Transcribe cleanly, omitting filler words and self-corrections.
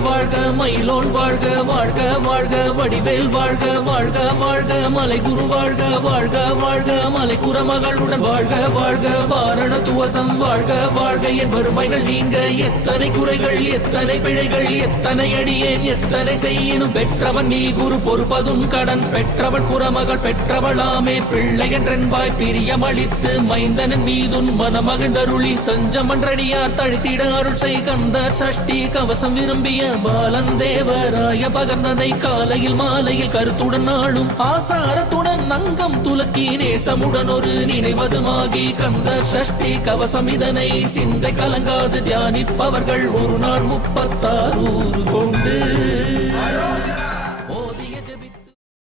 வாழ்க மயிலோன் வாழ்க வாழ்க வாழ்க வடிவேல் வாழ்க வாழ்க வாழ்க மலை குரு வாழ்க வாழ்க வாழ்க மலை குரமகளுடன் வாழ்க வாழ்க வாரண துவசம் வாழ்க வாழ்க என் வறுமைகள் நீங்க எத்தனை குறைகள் எத்தனை பிழைகள் எத்தனை அடியேன் எத்தனை செய்யினும் பெற்றவன் நீ குரு பொறுப்பதும் கடன் பெற்றவள் குரமகள் பெற்றவளாமே பிள்ளை என்றென்பாய் பிரியமளித்து மைந்தனன் மீதுன் மனமகிழ்ந்தருளி தஞ்சமன்றடியார் தழுத்திட அருள் செய் கந்தர் சஷ்டி கவசம் விரும்பிய பாலன் தேவராய பகர்ந்ததை காலையில் மாலையில் கருத்துடன் நாளும் ஆசாரத்துடன் நங்கம் துலக்கி நேசமுடன் ஒரு நினைவதுமாகி கந்தர் சஷ்டி கவசம் இதனை சிந்தை கலங்காது தியானிப்பவர்கள் ஒரு நாள் 36 கொண்டு